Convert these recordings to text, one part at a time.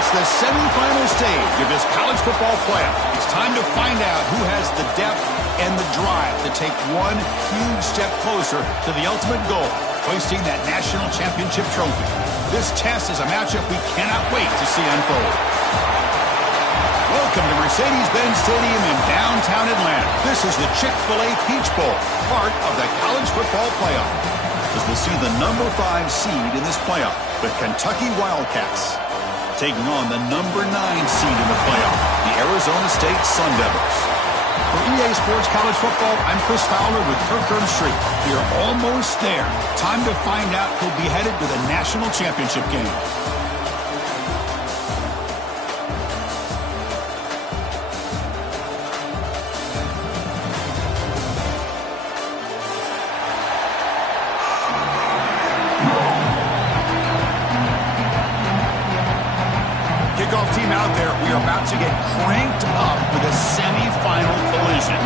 reached the semifinal stage of this college football playoff. It's time to find out who has the depth and the drive to take one huge step closer to the ultimate goal, hoisting that national championship trophy. This test is a matchup we cannot wait to see unfold. Welcome to Mercedes-Benz Stadium in downtown Atlanta. This is the Chick-fil-A Peach Bowl, part of the college football playoff. As we'll see the number 5 seed in this playoff, the Kentucky Wildcats, taking on the number 9 seed in the playoff, the Arizona State Sun Devils. For EA Sports College Football, I'm Chris Fowler with Kirk Street. We are almost there. Time to find out who'll be headed to the national championship game. Kickoff team out there. We are about to get cranked up with a semifinal collision.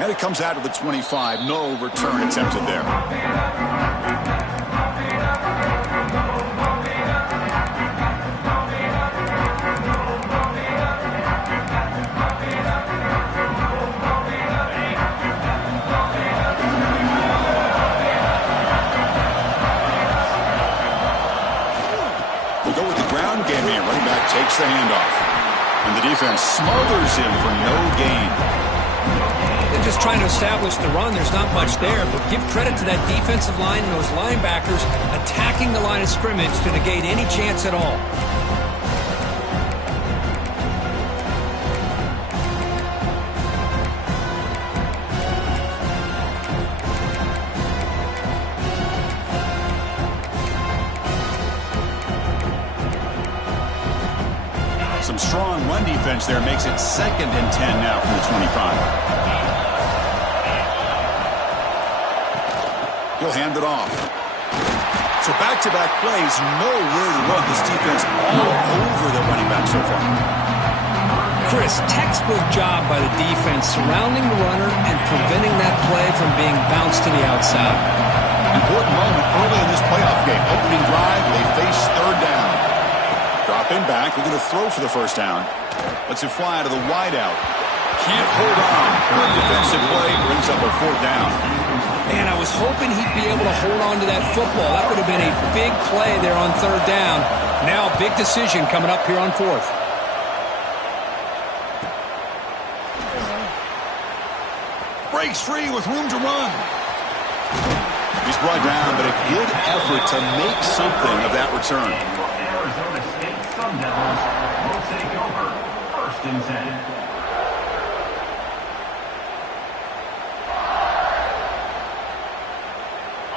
And it comes out of the 25. No return attempted there. Takes the handoff. And the defense smothers him for no gain. They're just trying to establish the run. There's not much there, but give credit to that defensive line and those linebackers attacking the line of scrimmage to negate any chance at all. Some strong run defense there makes it 2nd and 10 now from the 25. He'll hand it off. So back-to-back plays, nowhere to run. This defense all over the running back so far. Chris, textbook job by the defense surrounding the runner and preventing that play from being bounced to the outside. Important moment early in this playoff game. Opening drive, they face 3rd down. Dropping back, we're going to throw for the 1st down. Lets it fly out of the wideout. Can't hold on. Good defensive play brings up a 4th down. Man, I was hoping he'd be able to hold on to that football. That would have been a big play there on 3rd down. Now a big decision coming up here on 4th. Breaks free with room to run. He's brought down, but a good effort to make something of that return. Arizona State Sun Devils will take over 1st and 10.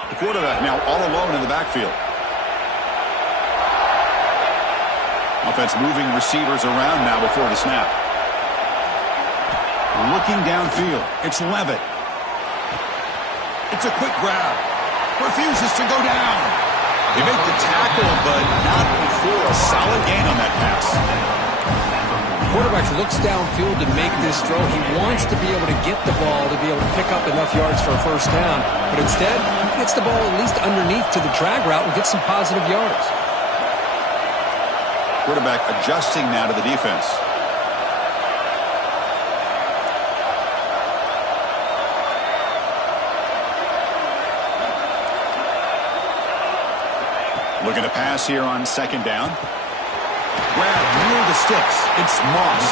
The quarterback now all alone in the backfield. Offense moving receivers around now before the snap. Looking downfield. It's Levitt. It's a quick grab. Refuses to go down. They make the tackle, but not before a solid gain on that pass. Quarterback looks downfield to make this throw. He wants to be able to get the ball to be able to pick up enough yards for a 1st down. But instead, he gets the ball at least underneath to the drag route and gets some positive yards. Quarterback adjusting now to the defense. Looking to pass here on 2nd down. Grab near the sticks. It's Moss.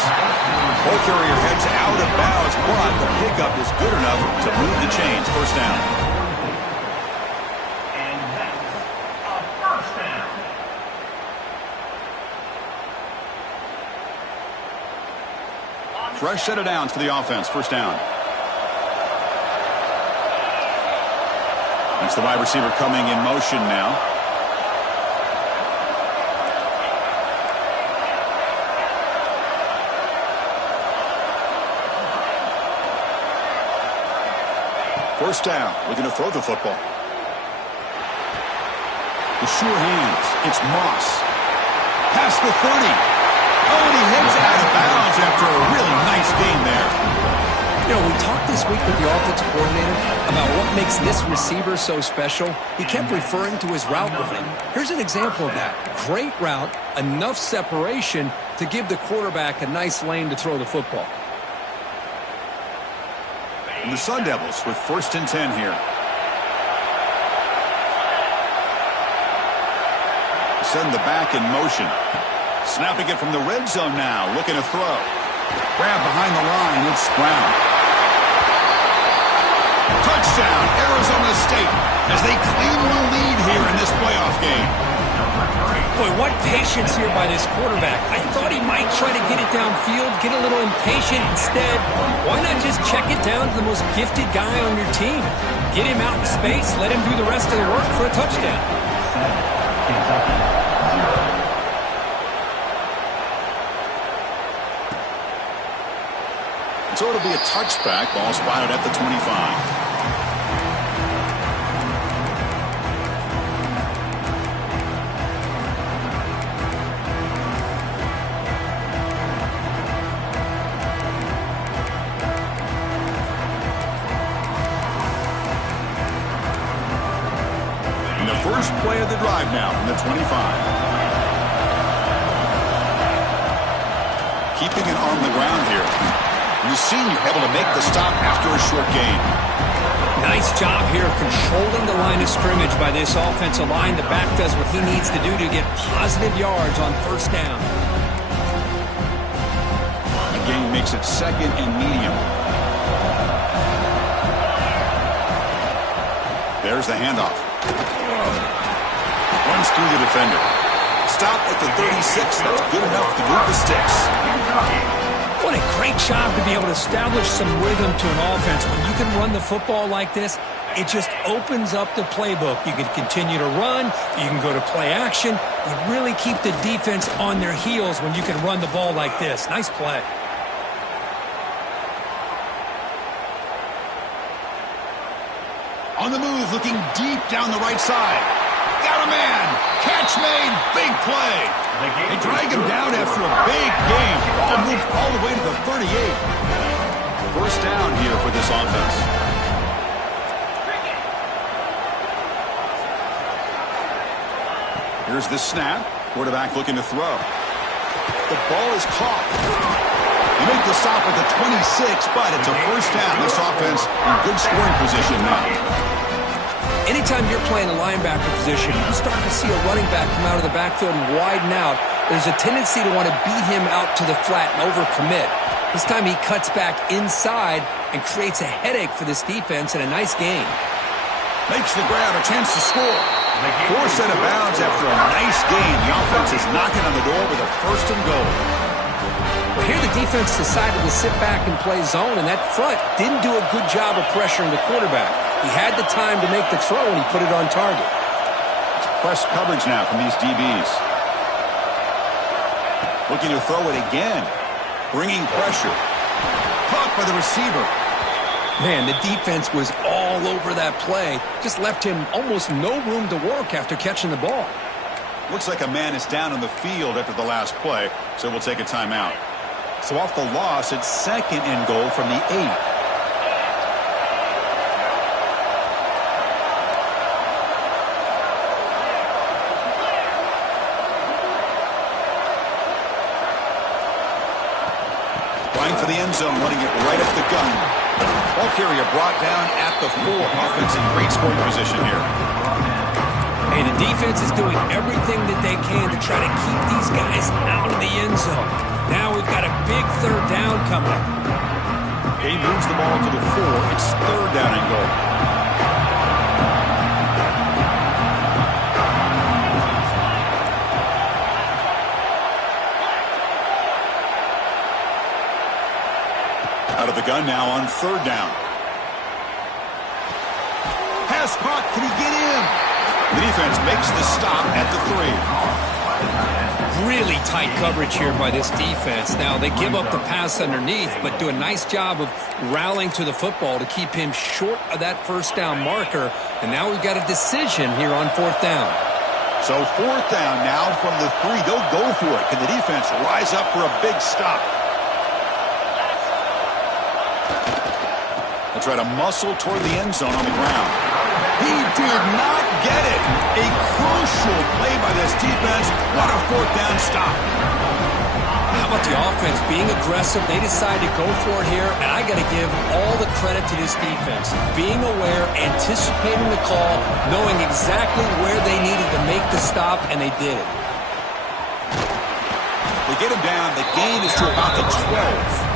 Ball carrier heads out of bounds, but the pickup is good enough to move the chains. 1st down. And that's a 1st down. Fresh set of downs for the offense. 1st down. That's the wide receiver coming in motion now. First down, looking to throw the football. The sure hands, it's Moss. Past the 30. Oh, and he heads out of bounds after a really nice game there. You know, we talked this week with the offensive coordinator about what makes this receiver so special. He kept referring to his route running. Here's an example of that. Great route, enough separation to give the quarterback a nice lane to throw the football. And the Sun Devils with 1st and 10 here. Send the back in motion. Snapping it from the red zone now. Looking to throw. Grab behind the line. It's Brown. Touchdown, Arizona State, as they claim the lead here in this playoff game. Boy, what patience here by this quarterback. I thought he might try to get it downfield, get a little impatient. Instead, why not just check it down to the most gifted guy on your team? Get him out in space, let him do the rest of the work for a touchdown. So it'll be a touchback. Ball spotted at the 25. And the first play of the drive now from the 25. Keeping it on the ground here. The senior able to make the stop after a short gain. Nice job here of controlling the line of scrimmage by this offensive line. The back does what he needs to do to get positive yards on 1st down. The gain makes it 2nd and medium. There's the handoff. Runs through the defender. Stop at the 36. That's good enough to move the sticks. What a great job to be able to establish some rhythm to an offense. When you can run the football like this, it just opens up the playbook. You can continue to run. You can go to play action. You really keep the defense on their heels when you can run the ball like this. Nice play. On the move, looking deep down the right side. Got a man. Catch made. Big play. They drag him down after a big game. Ball moved all the way to the 38. 1st down here for this offense. Here's the snap. Quarterback looking to throw. The ball is caught. You make the stop at the 26, but it's a 1st down. This offense in good scoring position now. Anytime you're playing a linebacker position, you start to see a running back come out of the backfield and widen out. There's a tendency to want to beat him out to the flat and overcommit. This time he cuts back inside and creates a headache for this defense and a nice gain. Makes the grab, a chance to score. Forced out of bounds after a nice gain. The offense is knocking on the door with a 1st and goal. Well, here the defense decided to sit back and play zone, and that front didn't do a good job of pressuring the quarterback. He had the time to make the throw, and he put it on target. It's press coverage now from these DBs. Looking to throw it again. Bringing pressure. Caught by the receiver. Man, the defense was all over that play. Just left him almost no room to work after catching the ball. Looks like a man is down on the field after the last play, so we'll take a timeout. So off the loss, it's 2nd and goal from the 8. For the end zone, running it right up the gun. Ball carrier brought down at the 4. Offense in great scoring position here. Hey, the defense is doing everything that they can to try to keep these guys out of the end zone. Now we've got a big 3rd down coming up. He moves the ball to the 4. It's 3rd down and goal. Out of the gun now on 3rd down. Pass caught. Can he get in? The defense makes the stop at the 3. Really tight coverage here by this defense. Now, they give up the pass underneath, but do a nice job of rallying to the football to keep him short of that 1st down marker. And now we've got a decision here on 4th down. So 4th down now from the 3. They'll go for it. Can the defense rise up for a big stop? They'll try to muscle toward the end zone on the ground. He did not get it. A crucial play by this defense. What a fourth down stop. How about the offense being aggressive? They decided to go for it here, and I got to give all the credit to this defense. Being aware, anticipating the call, knowing exactly where they needed to make the stop, and they did it. They get him down. The gain is to about the 12.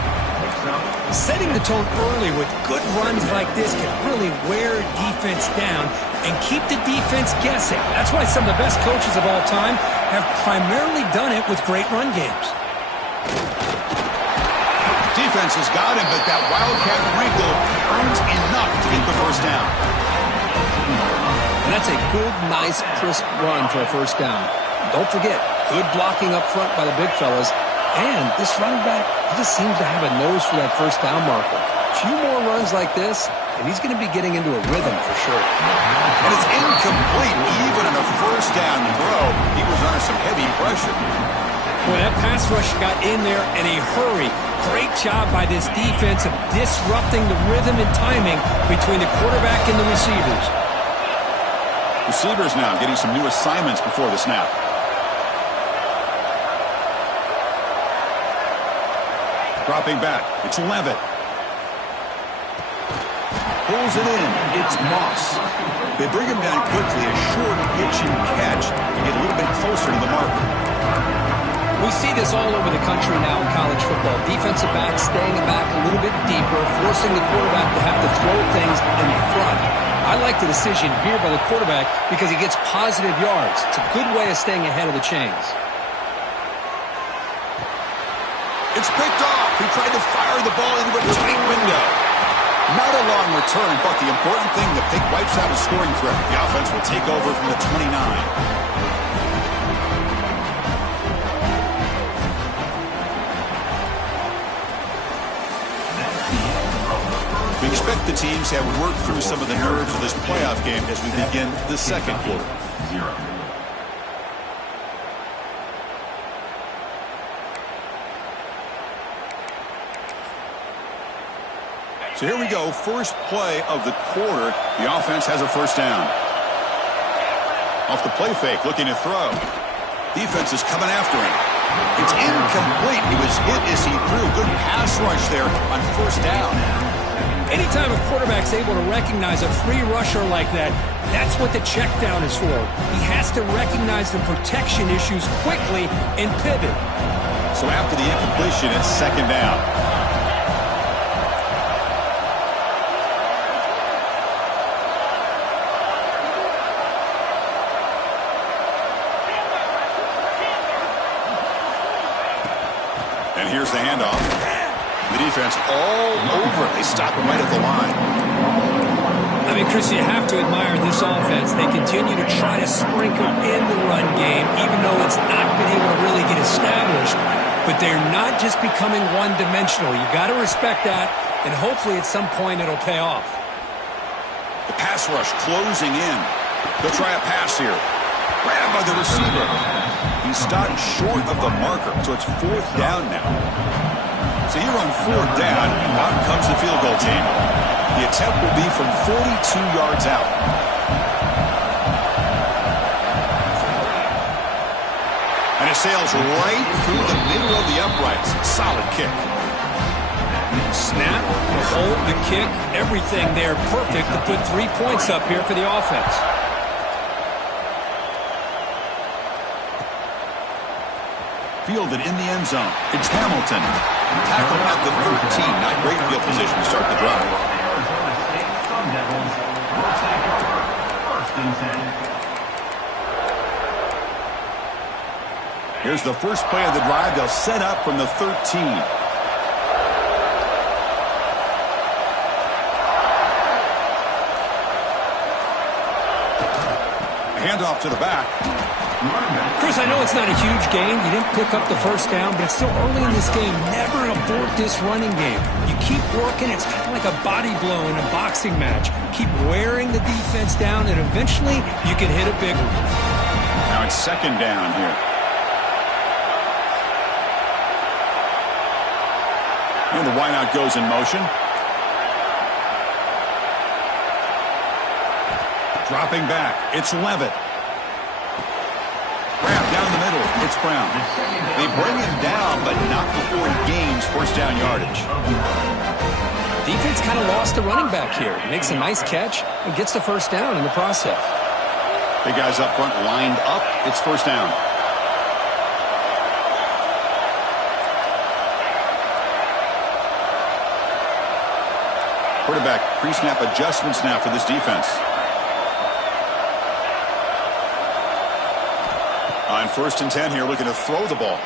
Setting the tone early with good runs like this can really wear defense down and keep the defense guessing. That's why some of the best coaches of all time have primarily done it with great run games. Defense has got him, but that Wildcat wrinkle earns enough to get the first down. And that's a good, nice, crisp run for a first down. Don't forget, good blocking up front by the big fellas. And this running back, he just seems to have a nose for that first down marker. A few more runs like this, and he's going to be getting into a rhythm for sure. And it's incomplete. Even in a first down throw, he was under some heavy pressure. Boy, that pass rush got in there in a hurry. Great job by this defense of disrupting the rhythm and timing between the quarterback and the receivers. Receivers now getting some new assignments before the snap. Dropping back. It's Levitt. Pulls it in. It's Moss. They bring him down quickly. A short pitch and catch to get a little bit closer to the marker. We see this all over the country now in college football. Defensive backs staying back a little bit deeper, forcing the quarterback to have to throw things in front. I like the decision here by the quarterback because he gets positive yards. It's a good way of staying ahead of the chains. It's picked off. He tried to fire the ball into a tight window. Not a long return, but the important thing, the pick wipes out a scoring threat. The offense will take over from the 29. We expect the teams to have worked through some of the nerves of this playoff game as we begin the second quarter. 0. So here we go, first play of the quarter. The offense has a first down. Off the play fake, looking to throw. Defense is coming after him. It's incomplete. He was hit as he threw. Good pass rush there on first down. Anytime a quarterback's able to recognize a free rusher like that, that's what the check down is for. He has to recognize the protection issues quickly and pivot. So after the incompletion, it's second down. And here's the handoff. The defense all over. They stop him right at the line. I mean, Chris, you have to admire this offense. They continue to try to sprinkle in the run game, even though it's not been able to really get established. But they're not just becoming one-dimensional. You got to respect that, and hopefully at some point it'll pay off. The pass rush closing in. They'll try a pass here. Grabbed by the receiver. He's stopped short of the marker, so it's fourth down now. So here on fourth down, out comes the field goal team. The attempt will be from 42 yards out. And it sails right through the middle of the uprights. Solid kick. Snap, the hold, the kick, everything there perfect to put 3 points up here for the offense. Fielded in the end zone. It's Hamilton. Tackled at the 13. Not great field position to start the drive. Arizona State Sun Devils will take over. First and 10. Here's the first play of the drive. They'll set up from the 13. Handoff to the back. Chris, I know it's not a huge game. You didn't pick up the first down, but it's still early in this game. Never abort this running game. You keep working. It's kind of like a body blow in a boxing match. Keep wearing the defense down, and eventually you can hit a big one. Now it's second down here. And the wideout goes in motion. Dropping back, it's Levitt. Grab down the middle, it's Brown. They bring him down, but not before he gains first down yardage. Defense kind of lost the running back here. Makes a nice catch and gets the first down in the process. Big guys up front lined up, it's first down. Quarterback pre-snap adjustments now for this defense. On 1st and 10 here, looking to throw the ball.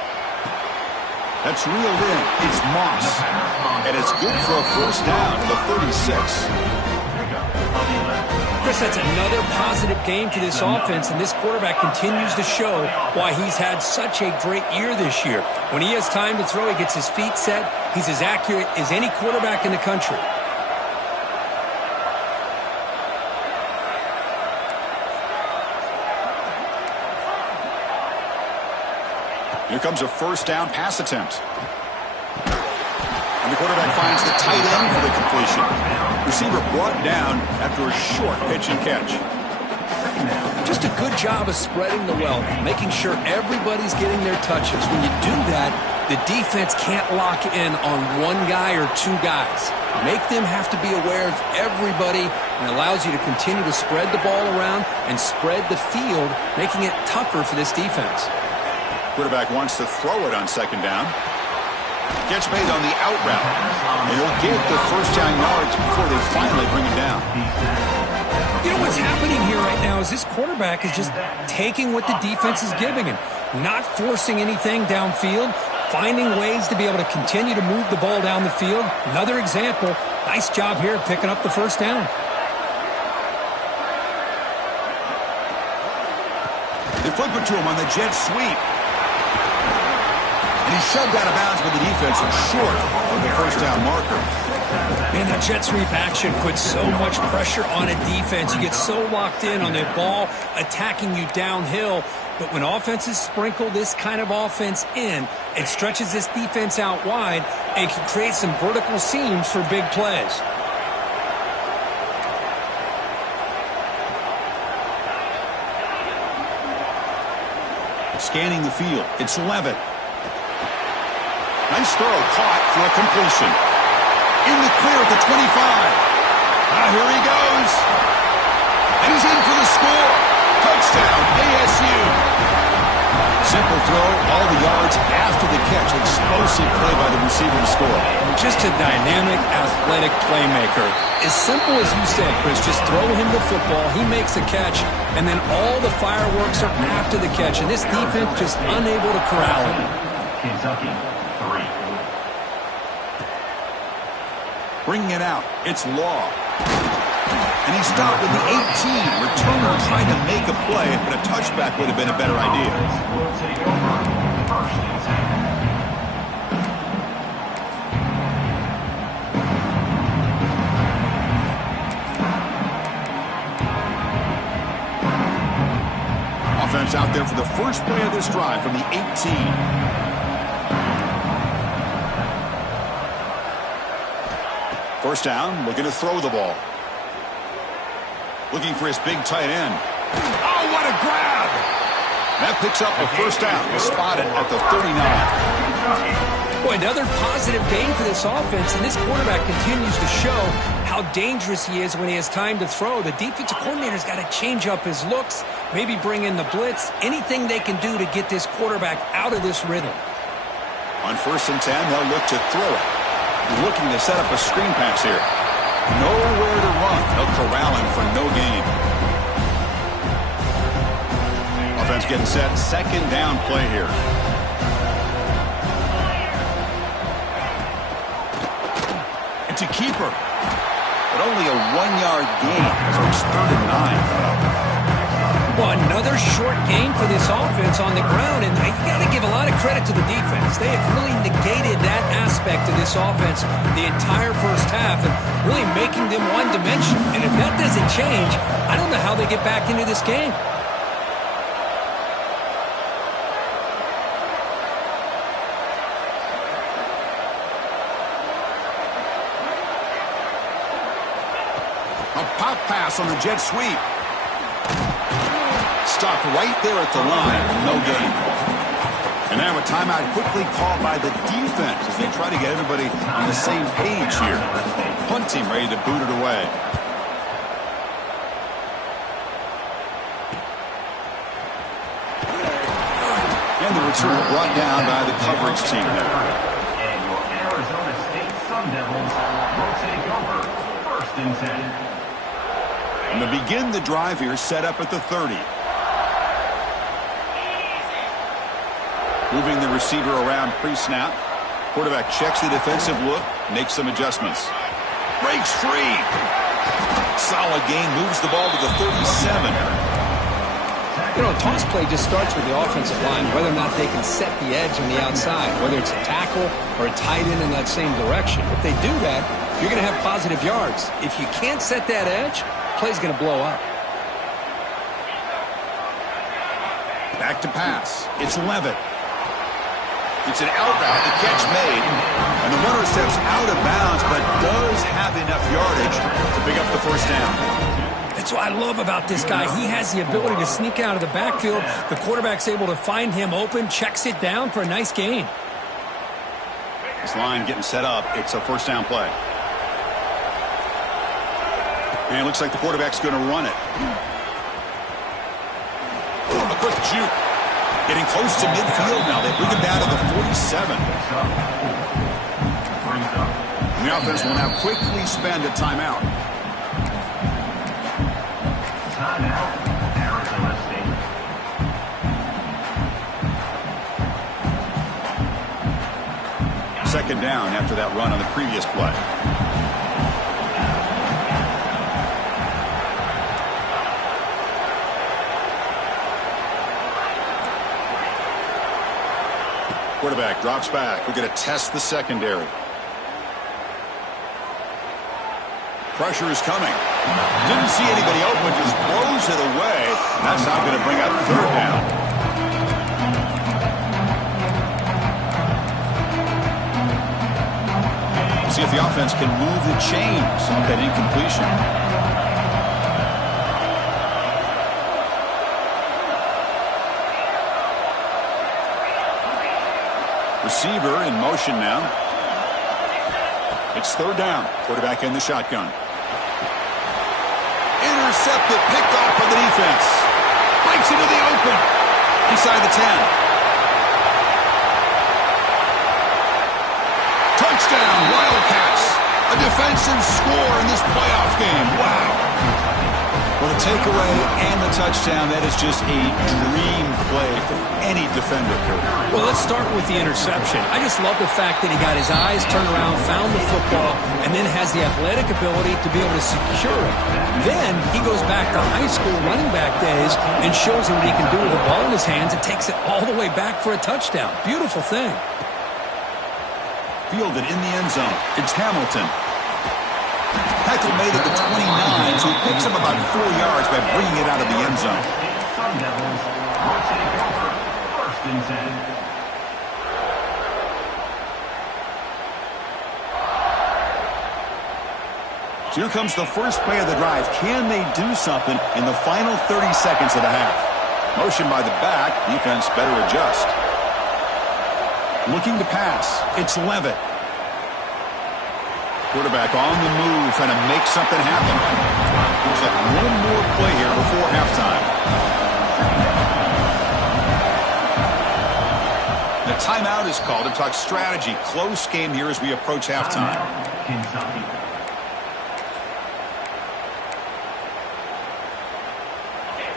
That's reeled in. It's Moss. And it's good for a first down to the 36. Chris, that's another positive game for this offense, and this quarterback continues to show why he's had such a great year this year. When he has time to throw, he gets his feet set. He's as accurate as any quarterback in the country. Here comes a first down pass attempt. And the quarterback finds the tight end for the completion. Receiver brought down after a short pitch and catch. Just a good job of spreading the wealth, making sure everybody's getting their touches. When you do that, the defense can't lock in on one guy or two guys. Make them have to be aware of everybody, and allows you to continue to spread the ball around and spread the field, making it tougher for this defense. Quarterback wants to throw it on 2nd down. Catch made on the out route. And he'll get the first down yards before they finally bring him down. You know what's happening here right now is this quarterback is just taking what the defense is giving him, not forcing anything downfield, finding ways to be able to continue to move the ball down the field. Another example, nice job here picking up the first down. They flip it to him on the jet sweep. And he's shoved out of bounds by the defense and short of the first down marker. Man, that jet sweep action puts so much pressure on a defense. You get so locked in on the ball attacking you downhill. But when offenses sprinkle this kind of offense in, it stretches this defense out wide and can create some vertical seams for big plays. Scanning the field, it's Levitt. Nice throw, caught for a completion. In the clear at the 25. Here he goes. And he's in for the score. Touchdown, ASU. Simple throw, all the yards after the catch. Explosive play by the receiver to score. Just a dynamic, athletic playmaker. As simple as you said, Chris, just throw him the football, he makes the catch, and then all the fireworks are after the catch. And this defense just unable to corral him. Kentucky, 3. Bringing it out, it's Law. And he stopped at the 18. Returner trying to make a play, but a touchback would have been a better idea. Will take over. 1st and 10. Offense out there for the first play of this drive from the 18. First down, looking to throw the ball. Looking for his big tight end. Oh, what a grab! That picks up a first down. Spotted at the 39. Boy, another positive game for this offense, and this quarterback continues to show how dangerous he is when he has time to throw. The defensive coordinator's got to change up his looks, maybe bring in the blitz, anything they can do to get this quarterback out of this rhythm. On 1st and 10, they'll look to throw it. Looking to set up a screen pass here. Nowhere to run. They'll corral him for no gain. Offense getting set. 2nd down play here. It's a keeper. But only a 1-yard gain. So it's 3rd and 9. Well, another short game for this offense on the ground, and you got to give a lot of credit to the defense. They have really negated that aspect of this offense the entire first half and really making them one-dimensional. And if that doesn't change, I don't know how they get back into this game. A pop pass on the jet sweep. Stopped right there at the line. No gain. And now a timeout quickly called by the defense as they try to get everybody on the same page here. Punt team ready to boot it away. And the return brought down by the coverage team there. And your Arizona State Sun Devils will take over 1st and 10. And to begin the drive here, set up at the 30. Moving the receiver around pre-snap. Quarterback checks the defensive look, makes some adjustments. Breaks free. Solid gain, moves the ball to the 37. You know, a toss play just starts with the offensive line, whether or not they can set the edge on the outside, whether it's a tackle or a tight end in that same direction. If they do that, you're going to have positive yards. If you can't set that edge, play's going to blow up. Back to pass. It's Levitt. It's an out route, the catch made, and the runner steps out of bounds, but does have enough yardage to pick up the first down. That's what I love about this guy. He has the ability to sneak out of the backfield. The quarterback's able to find him open, checks it down for a nice gain. This line getting set up. It's a first down play. And it looks like the quarterback's going to run it. A quick juke. Getting close to midfield now. They bring him down to the 47. And the offense will now quickly spend a timeout. Timeout, Arizona State. Second down after that run on the previous play. Quarterback drops back. We're going to test the secondary. Pressure is coming. Didn't see anybody open, just blows it away. That's not going to bring up third down. See if the offense can move the chains on that incompletion. Receiver in motion now. It's third down. Quarterback in the shotgun. Intercepted, picked off by the defense. Breaks into the open. Inside the 10. Touchdown, Wildcats. A defensive score in this playoff game. Wow. Well, the takeaway and the touchdown, that is just a dream play for any defender, Kurt. Well, let's start with the interception. I just love the fact that he got his eyes turned around, found the football, and then has the athletic ability to be able to secure it. Then he goes back to high school running back days and shows him what he can do with the ball in his hands and takes it all the way back for a touchdown. Beautiful thing. Fielded in the end zone. It's Hamilton. Tackle made at the 29, so he picks him about 4 yards by bringing it out of the end zone. Sun Devils will take over 1st and 10. So here comes the first play of the drive. Can they do something in the final 30 seconds of the half? Motion by the back. Defense better adjust. Looking to pass. It's Levitt. Quarterback on the move, trying to make something happen. Looks like one more play here before halftime. The timeout is called to talk strategy. Close game here as we approach halftime. Kentucky.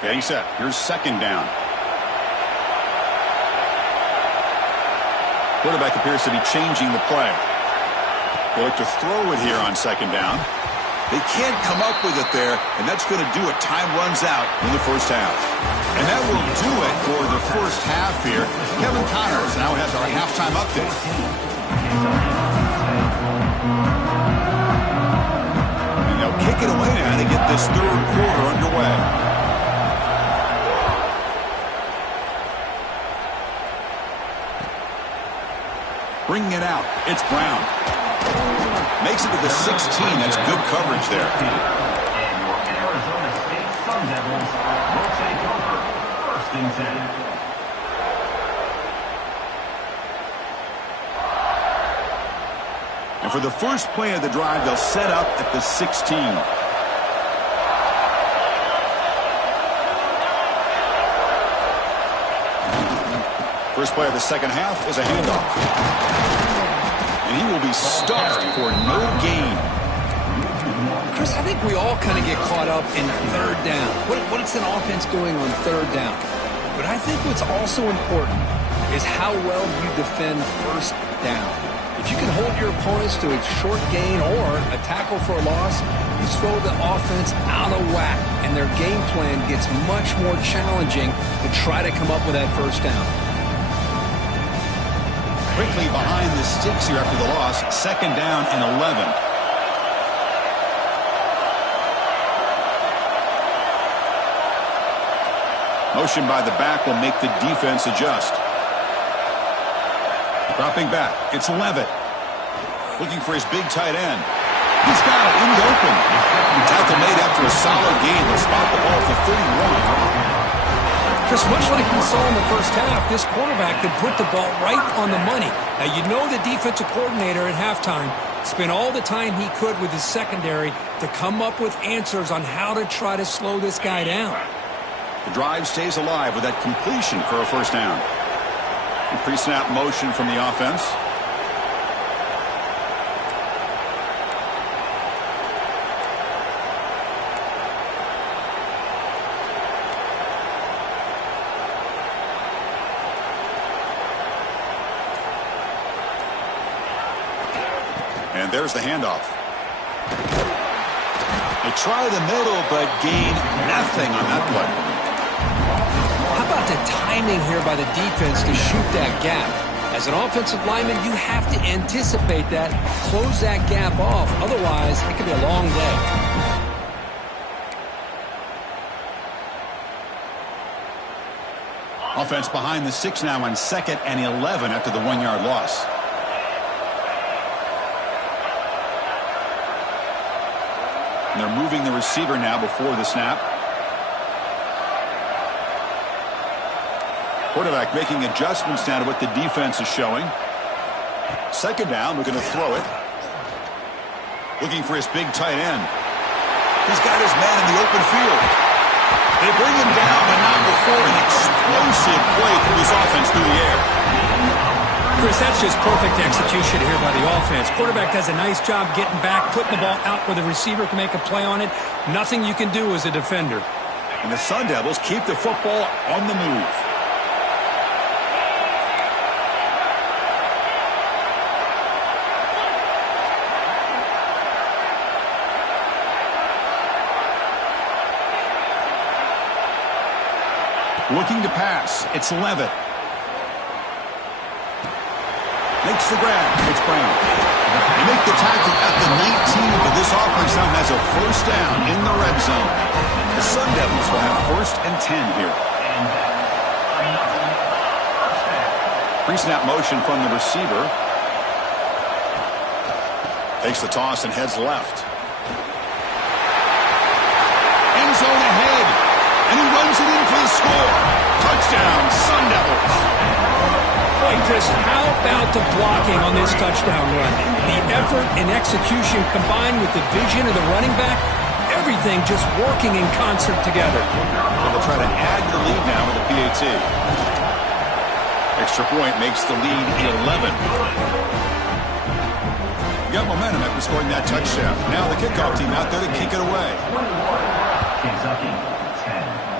Getting set. Here's second down. Quarterback appears to be changing the play. They look to throw it here on second down. They can't come up with it there, and that's going to do it. Time runs out in the first half. And that will do it for the first half here. Kevin Connors now has our halftime update. And they'll kick it away now to get this third quarter underway. Bringing it out. It's Brown. Makes it to the 16. That's good coverage there. And your Arizona State Sun Devils will take over and 10. And for the first play of the drive, they'll set up at the 16. First play of the second half is a handoff. And he will be stuffed for no gain. Chris, I think we all kind of get caught up in third down. What's an offense doing on third down? But I think what's also important is how well you defend first down. If you can hold your opponents to a short gain or a tackle for a loss, you throw the offense out of whack, and their game plan gets much more challenging to try to come up with that first down. Quickly behind the sticks here after the loss, second down and 11. Motion by the back will make the defense adjust. Dropping back, it's Levitt. Looking for his big tight end. He's got it in the open. Tackle made after a solid gain. They'll spot the ball for 31. Chris, much like we saw in the first half, this quarterback could put the ball right on the money. Now, you know the defensive coordinator at halftime spent all the time he could with his secondary to come up with answers on how to try to slow this guy down. The drive stays alive with that completion for a first down. And pre-snap motion from the offense. And there's the handoff. They try the middle, but gain nothing on that play. How about the timing here by the defense to shoot that gap? As an offensive lineman, you have to anticipate that, close that gap off. Otherwise, it could be a long day. Offense behind the 6 now on 2nd and 11 after the 1-yard loss. And they're moving the receiver now before the snap. Quarterback making adjustments now to what the defense is showing. Second down, we're going to throw it. Looking for his big tight end. He's got his man in the open field. They bring him down, but not before an explosive play through his offense through the air. Chris, that's just perfect execution here by the offense. Quarterback does a nice job getting back, putting the ball out where the receiver can make a play on it. Nothing you can do as a defender. And the Sun Devils keep the football on the move. Looking to pass. It's Levitt. Makes the grab. It's Brown. They make the tackle at the 19, but this offense now has a first down in the red zone. The Sun Devils will have 1st and 10 here. Pre-snap motion from the receiver. Takes the toss and heads left. End zone ahead. And he runs it in for the score. Touchdown, Sun Devils. Hey, Chris, how about the blocking on this touchdown run? The effort and execution combined with the vision of the running back, everything just working in concert together. So they'll try to add to the lead now with a PAT. Extra point makes the lead 11. You got momentum after scoring that touchdown. Now the kickoff team out there to kick it away. Kentucky, 10.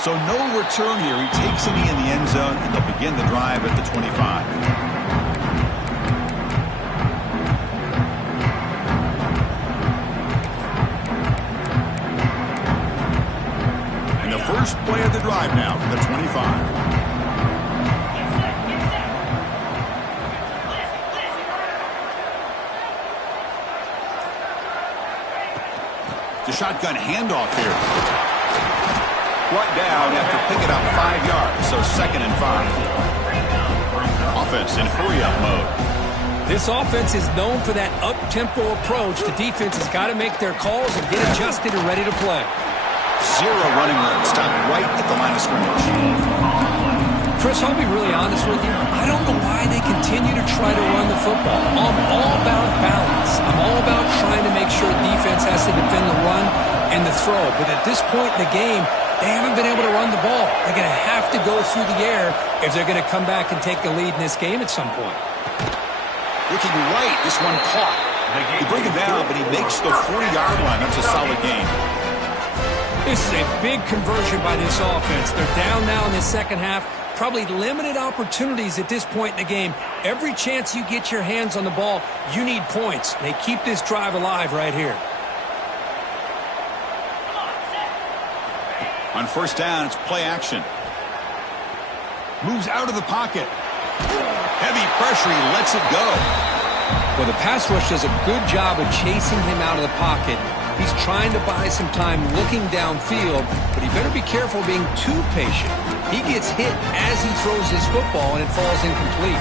So no return here. He takes it in the end zone, and they'll begin the drive at the 25. And the first play of the drive now from the 25. The shotgun handoff here. Brought down after picking up 5 yards, so 2nd and 5. Offense in hurry-up mode. This offense is known for that up-tempo approach. The defense has got to make their calls and get adjusted and ready to play. Zero running room. Stop right at the line of scrimmage. Chris, I'll be really honest with you. I don't know why they continue to try to run the football. I'm all about balance. I'm all about trying to make sure defense has to defend the run and the throw. But at this point in the game, they haven't been able to run the ball. They're going to have to go through the air if they're going to come back and take the lead in this game at some point. Looking right, this one caught. You bring him down, but he makes the 40-yard line. That's a solid game. This is a big conversion by this offense. They're down now in the second half. Probably limited opportunities at this point in the game. Every chance you get your hands on the ball, you need points. They keep this drive alive right here. On first down, it's play action. Moves out of the pocket. Heavy pressure, he lets it go. Well, the pass rush does a good job of chasing him out of the pocket. He's trying to buy some time looking downfield, but he better be careful being too patient. He gets hit as he throws his football, and it falls incomplete.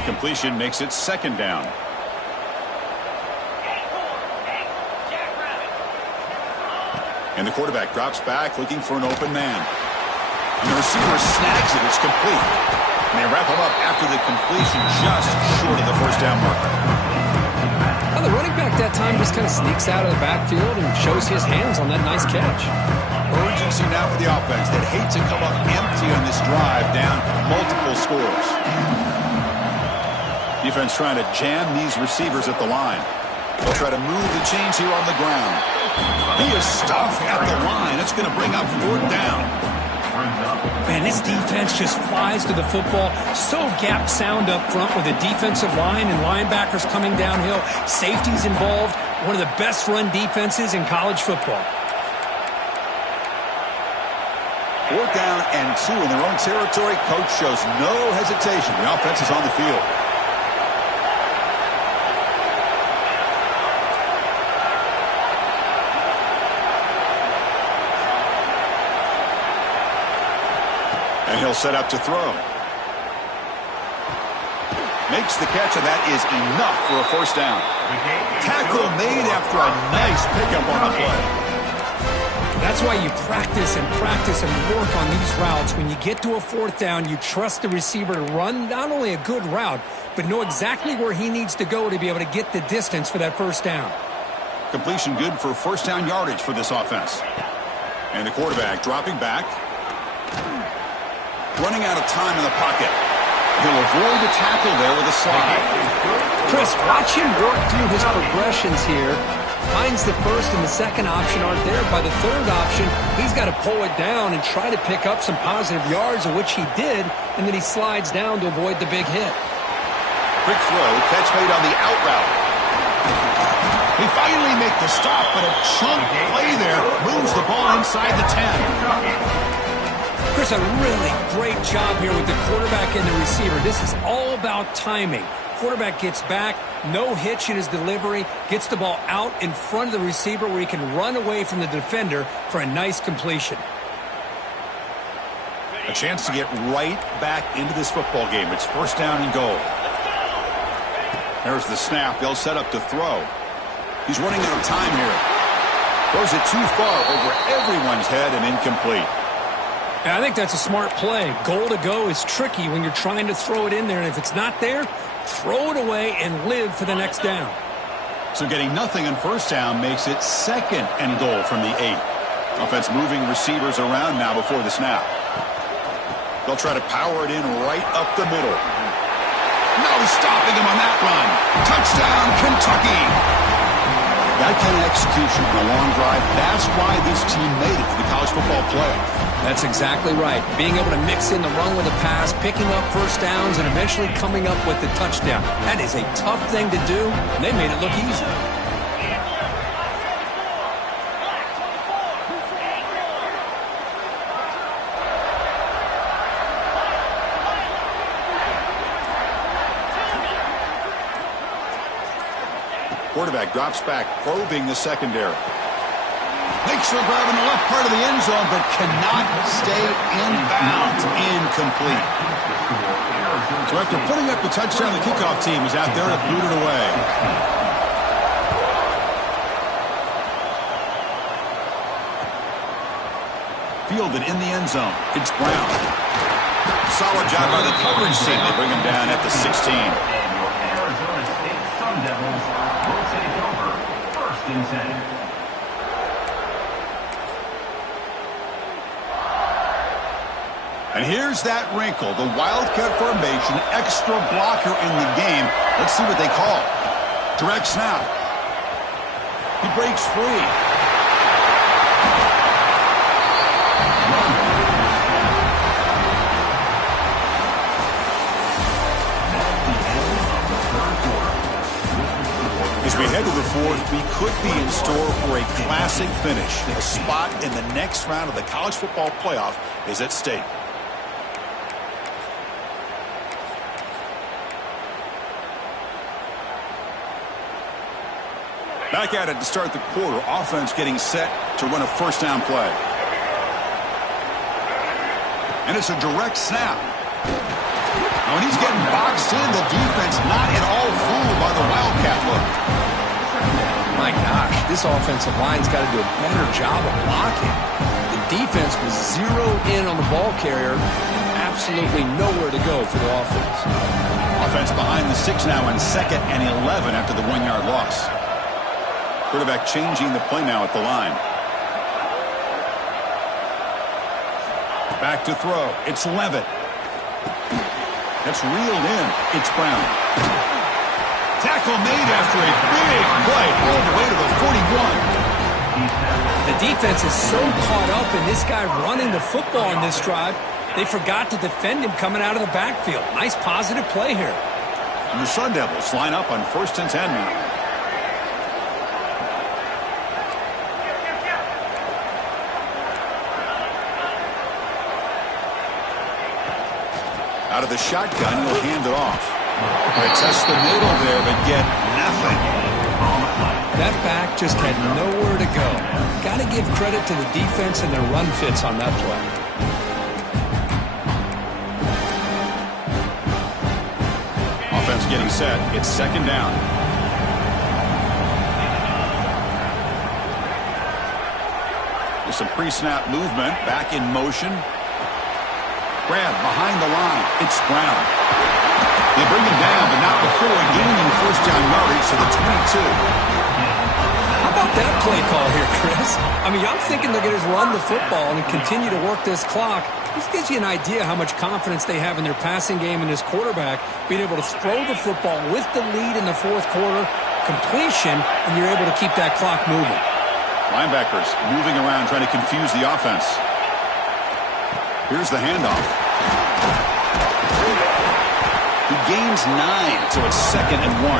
Incompletion makes it second down. And the quarterback drops back looking for an open man. And the receiver snags it. It's complete. And they wrap him up after the completion just short of the first down marker. Well, the running back that time just kind of sneaks out of the backfield and shows his hands on that nice catch. Urgency now for the offense. They'd hate to come up empty on this drive, down multiple scores. Defense trying to jam these receivers at the line. They'll try to move the chains here on the ground. He is stuffed at the line. It's going to bring up fourth down. Man, this defense just flies to the football. So gap sound up front with a defensive line and linebackers coming downhill. Safeties involved. One of the best run defenses in college football. Fourth down and 2 in their own territory. Coach shows no hesitation. The offense is on the field. And he'll set up to throw. Makes the catch, and that is enough for a first down. Tackle made after a nice pickup on the play. That's why you practice and work on these routes. When you get to a fourth down, you trust the receiver to run not only a good route, but know exactly where he needs to go to be able to get the distance for that first down. Completion good for first down yardage for this offense. And the quarterback dropping back. Running out of time in the pocket. He'll avoid the tackle there with a slide. Chris, watch him work through his progressions here. Finds the first and the second option aren't there. By the third option, he's got to pull it down and try to pick up some positive yards, of which he did, and then he slides down to avoid the big hit. Quick throw, catch made on the out route. They finally make the stop, but a chunk play there moves the ball inside the 10. Chris, a really great job here with the quarterback and the receiver. This is all about timing. Quarterback gets back, no hitch in his delivery, gets the ball out in front of the receiver where he can run away from the defender for a nice completion. A chance to get right back into this football game. It's first down and goal. There's the snap. They'll set up to throw. He's running out of time here. Throws it too far over everyone's head and incomplete. I think that's a smart play. Goal to go is tricky when you're trying to throw it in there, and if it's not there, throw it away and live for the next down. So getting nothing on first down makes it second and goal from the 8. Offense moving receivers around now before the snap. They'll try to power it in right up the middle. No stopping him on that run. Touchdown, Kentucky. That kind of execution in a long drive, that's why this team made it to the college football playoff. That's exactly right. Being able to mix in the run with a pass, picking up first downs, and eventually coming up with the touchdown. That is a tough thing to do, and they made it look easy. Quarterback drops back, probing the secondary. Makes the grab in the left part of the end zone, but cannot stay in bounds. Incomplete. So after putting up the touchdown, the kickoff team is out there to boot it away. Fielded in the end zone. It's Brown. Solid job by the coverage team. They bring him down at the 16. And your Arizona State Sun Devils will take over 1st and 10. And here's that wrinkle, the Wildcat formation, extra blocker in the game. Let's see what they call. Direct snap. He breaks free. As we head to the 4th, we could be in store for a classic finish. A spot in the next round of the college football playoff is at stake. Back at it to start the quarter. Offense getting set to run a first down play. And it's a direct snap. When he's getting boxed in, the defense not at all fooled by the Wildcat look. My gosh, this offensive line's got to do a better job of blocking. The defense was zeroed in on the ball carrier and absolutely nowhere to go for the offense. Offense behind the 6 now on 2nd and 11 after the 1-yard loss. Quarterback changing the play now at the line. Back to throw. It's Levitt. That's reeled in. It's Brown. Tackle made after a big play all the way to the 41. The defense is so caught up in this guy running the football in this drive, they forgot to defend him coming out of the backfield. Nice positive play here. And the Sun Devils line up on 1st and 10 now. Out of the shotgun, he'll hand it off. They test the middle there, but get nothing. That back just had nowhere to go. Got to give credit to the defense and their run fits on that play. Offense getting set. It's 2nd down. With some pre-snap movement, back in motion. Grab behind the line. It's Brown. They bring him down, but not before gaining first down yardage to the 22. How about that play call here, Chris? I mean, I'm thinking they're going to run the football and continue to work this clock. This gives you an idea how much confidence they have in their passing game and this quarterback being able to throw the football with the lead in the 4th quarter, completion, and you're able to keep that clock moving. Linebackers moving around, trying to confuse the offense. Here's the handoff. He gains 9, so it's 2nd and 1.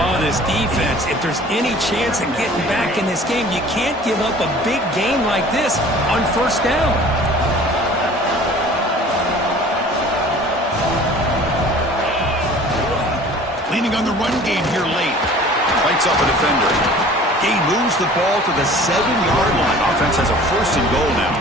Oh, this defense, if there's any chance of getting back in this game, you can't give up a big game like this on 1st down. Leaning on the run game here late. Fights off a defender. He moves the ball to the 7-yard line. Offense has a 1st and goal now.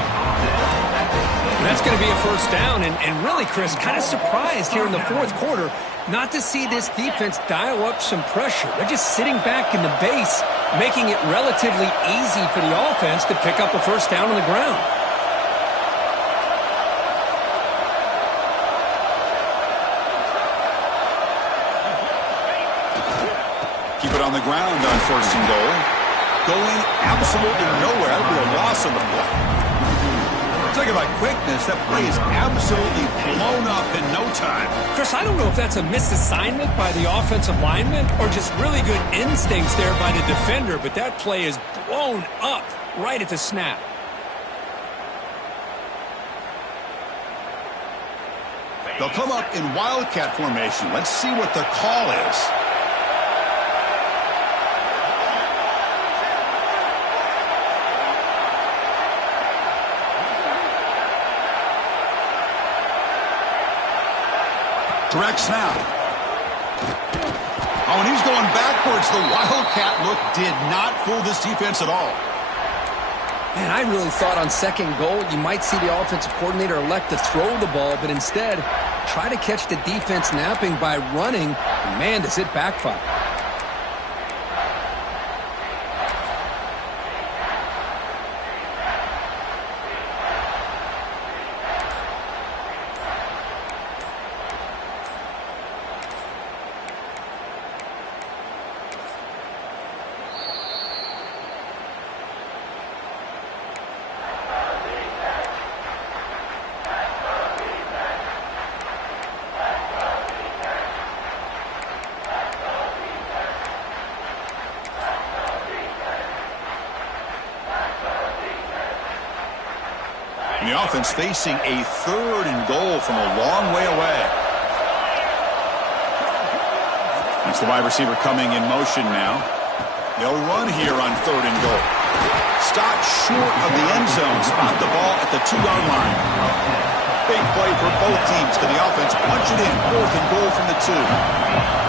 That's going to be a first down, and really, Chris, kind of surprised here in the 4th quarter not to see this defense dial up some pressure. They're just sitting back in the base, making it relatively easy for the offense to pick up a first down on the ground. Keep it on the ground on 1st and goal. Going absolutely nowhere. That would be a loss on the play. Talk about quickness. That play is absolutely blown up in no time. Chris, I don't know if that's a misassignment by the offensive lineman or just really good instincts there by the defender, but that play is blown up right at the snap. They'll come up in Wildcat formation. Let's see what the call is. Direct snap. Oh, and he's going backwards. The Wildcat look did not fool this defense at all. Man, I really thought on 2nd goal you might see the offensive coordinator elect to throw the ball, but instead try to catch the defense napping by running, and man, does it backfire. And the offense facing a 3rd and goal from a long way away. That's the wide receiver coming in motion now. They'll run here on 3rd and goal. Stopped short of the end zone. Spot the ball at the 2-yard line. Big play for both teams. Can the offense punch it in? 4th and goal from the 2.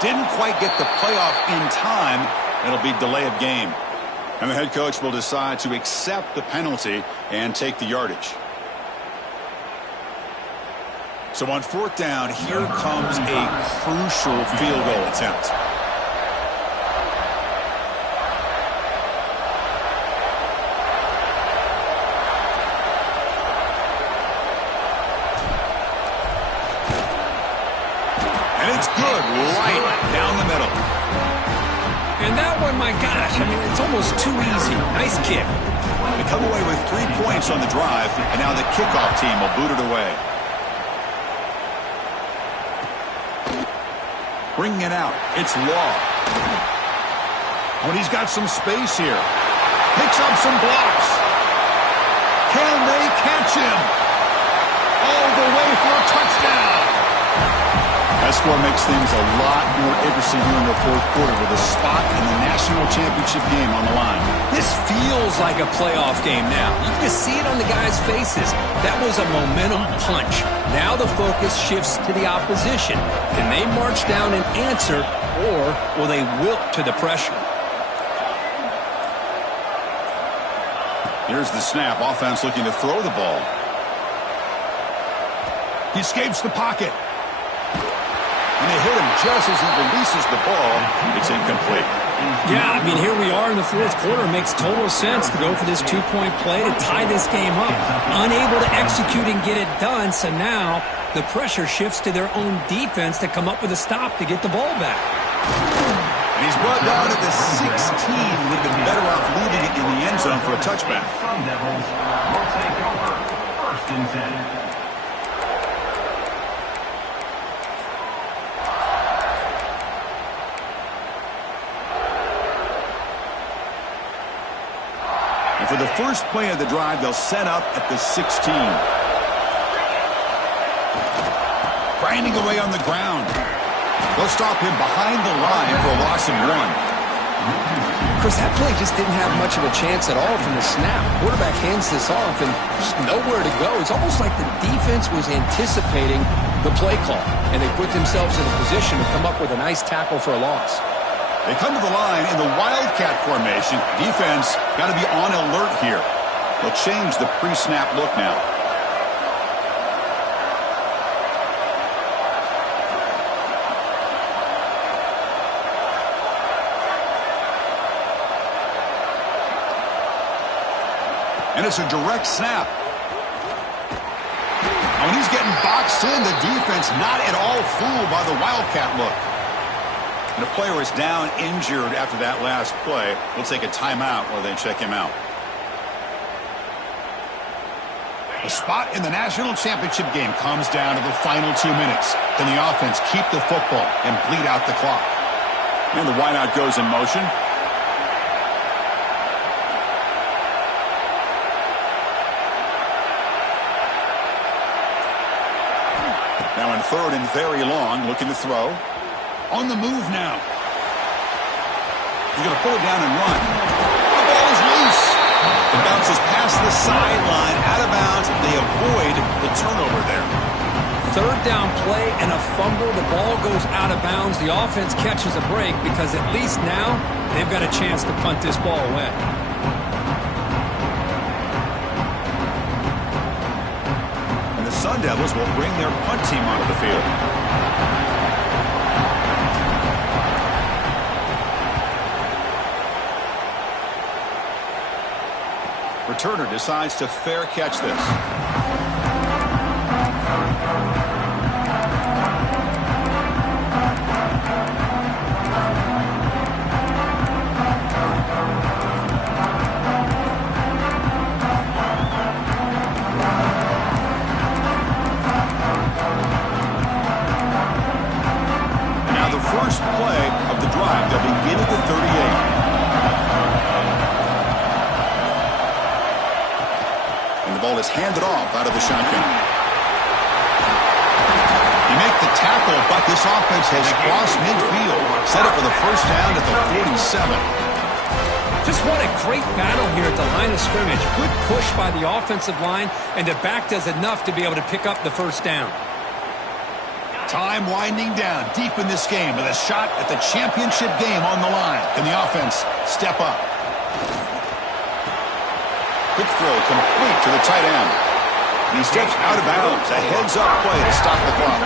Didn't quite get the playoff in time. It'll be delay of game. And the head coach will decide to accept the penalty and take the yardage. So on 4th down, here comes a crucial field goal attempt. It's good, right down the middle. And that one, my gosh, I mean, it's almost too easy. Nice kick. They come away with 3 points on the drive, and now the kickoff team will boot it away. Bringing it out, it's Law. Oh, and he's got some space here. Picks up some blocks. Can they catch him? All the way for a touchdown. That score makes things a lot more interesting here in the 4th quarter with a spot in the national championship game on the line. This feels like a playoff game now. You can just see it on the guys' faces. That was a momentum punch. Now the focus shifts to the opposition. Can they march down and answer, or will they wilt to the pressure? Here's the snap. Offense looking to throw the ball. He escapes the pocket. And they hit him just as he releases the ball. It's incomplete. Yeah, I mean, here we are in the 4th quarter. It makes total sense to go for this 2-point play to tie this game up. Unable to execute and get it done, so now the pressure shifts to their own defense to come up with a stop to get the ball back. And he's brought down at the 16. Would have been better off leaving it in the end zone for a touchback. Sun Devils will take over 1st and 10. For the first play of the drive, they'll set up at the 16. Grinding away on the ground. They'll stop him behind the line for a loss of 1. Of course, that play just didn't have much of a chance at all from the snap. Quarterback hands this off and just nowhere to go. It's almost like the defense was anticipating the play call, and they put themselves in a position to come up with a nice tackle for a loss. They come to the line in the Wildcat formation. Defense got to be on alert here. They'll change the pre-snap look now. And it's a direct snap. When he's getting boxed in, the defense not at all fooled by the Wildcat look. And the player is down injured after that last play. We'll take a timeout while they check him out. The spot in the national championship game comes down to the final 2 minutes. Can the offense keep the football and bleed out the clock? And the wideout goes in motion. Now in third and very long, looking to throw. On the move now. He's going to pull it down and run. The ball is loose. It bounces past the sideline, out of bounds. They avoid the turnover there. Third down play and a fumble. The ball goes out of bounds. The offense catches a break because at least now they've got a chance to punt this ball away. And the Sun Devils will bring their punt team onto the field. Returner decides to fair catch this. Now the first play of the drive, they'll begin at the 38. The ball is handed off out of the shotgun. You make the tackle, but this offense has crossed midfield. Set up for the first down at the 47. Just what a great battle here at the line of scrimmage. Good push by the offensive line, and the back does enough to be able to pick up the first down. Time winding down deep in this game with a shot at the championship game on the line. Can the offense step up? Quick throw complete to the tight end. He steps out of bounds. A heads-up play to stop the clock.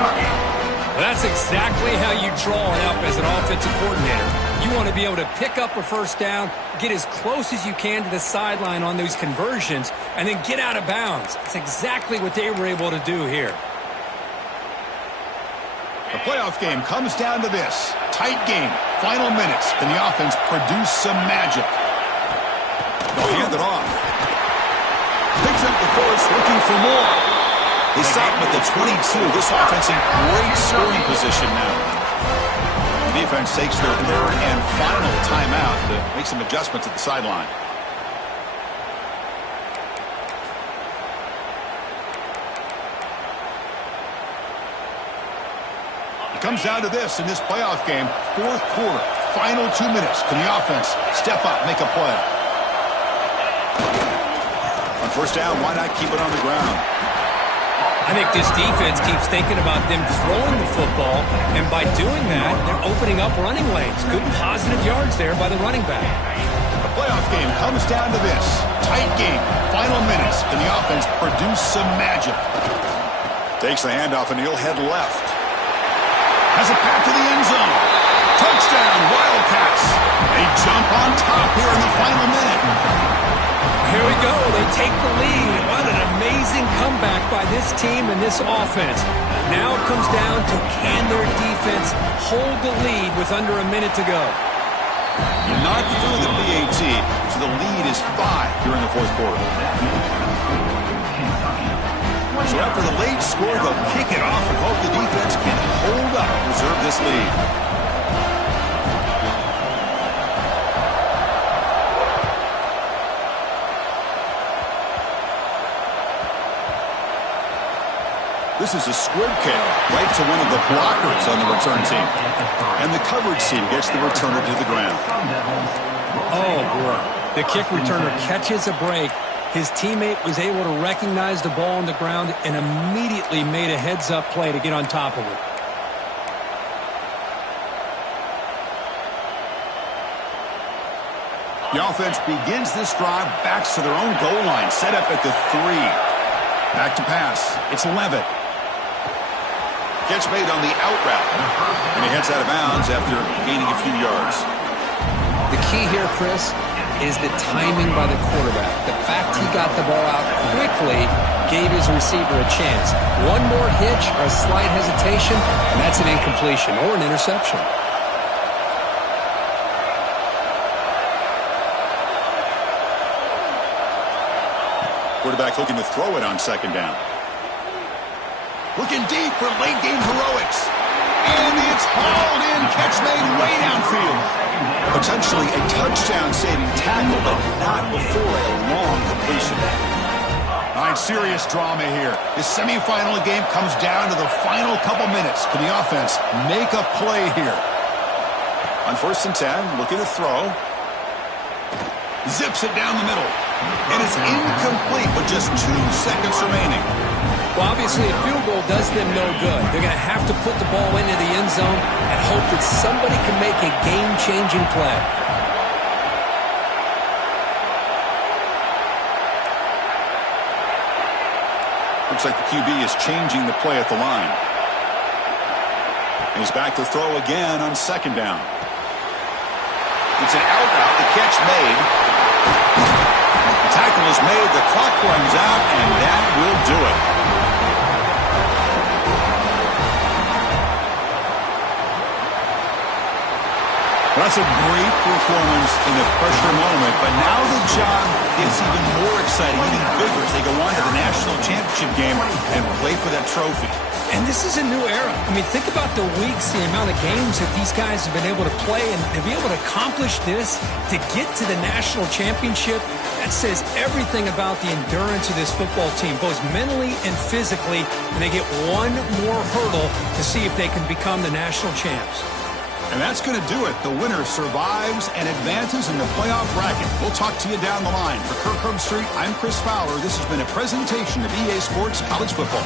Well, that's exactly how you draw it up as an offensive coordinator. You want to be able to pick up a first down, get as close as you can to the sideline on those conversions, and then get out of bounds. That's exactly what they were able to do here. The playoff game comes down to this. Tight game. Final minutes. Can the offense produce some magic? They'll hand it off. Picks up the first, looking for more. They stop him at the 22. This offense in great scoring position now. The defense takes their third and final timeout to make some adjustments at the sideline. It comes down to this in this playoff game. Fourth quarter, final 2 minutes. Can the offense step up, make a play? On first down, why not keep it on the ground? I think this defense keeps thinking about them throwing the football, and by doing that, they're opening up running lanes. Good positive yards there by the running back. The playoff game comes down to this. Tight game, final minutes. Can the offense produce some magic? Takes the handoff, and he'll head left. Has a pass to the end zone. Touchdown, Wildcats. They jump on top here in the final minute. Here we go. They take the lead. What an amazing comeback by this team and this offense. Now it comes down to can their defense hold the lead with under a minute to go. Not through the PAT, so the lead is 5 here in the fourth quarter. So after the late score, they'll kick it off and hope the defense can hold up and preserve this lead. This is a squib kick right to one of the blockers on the return team. And the coverage team gets the returner to the ground. Oh, boy. The kick returner catches a break. His teammate was able to recognize the ball on the ground and immediately made a heads-up play to get on top of it. The offense begins this drive, backs to their own goal line, set up at the 3. Back to pass. It's Levitt. Catch made on the out route. And he heads out of bounds after gaining a few yards. The key here, Chris, is the timing by the quarterback. The fact he got the ball out quickly gave his receiver a chance. One more hitch or a slight hesitation, and that's an incompletion or an interception. Quarterback looking to throw it on second down. Looking deep for late-game heroics. And it's hauled in. Catch made way downfield. Potentially a touchdown-saving tackle, but not before a long completion. All right, serious drama here. This semifinal game comes down to the final couple minutes. Can the offense make a play here? On 1st and 10, looking to throw. Zips it down the middle. And it's incomplete with just 2 seconds remaining. Well, obviously, a field goal does them no good. They're going to have to put the ball into the end zone and hope that somebody can make a game-changing play. Looks like the QB is changing the play at the line. And he's back to throw again on 2nd down. It's an out route. The catch made. The tackle is made. The clock runs out, and that will do it. That's a great performance in a pressure moment, but now the job gets even more exciting, even bigger as they go on to the national championship game and play for that trophy. And this is a new era. I mean, think about the weeks, the amount of games that these guys have been able to play, and to be able to accomplish this, to get to the national championship, that says everything about the endurance of this football team, both mentally and physically, and they get one more hurdle to see if they can become the national champs. And that's going to do it. The winner survives and advances in the playoff bracket. We'll talk to you down the line. For Kirk Herbstreit, I'm Chris Fowler. This has been a presentation of EA Sports College Football.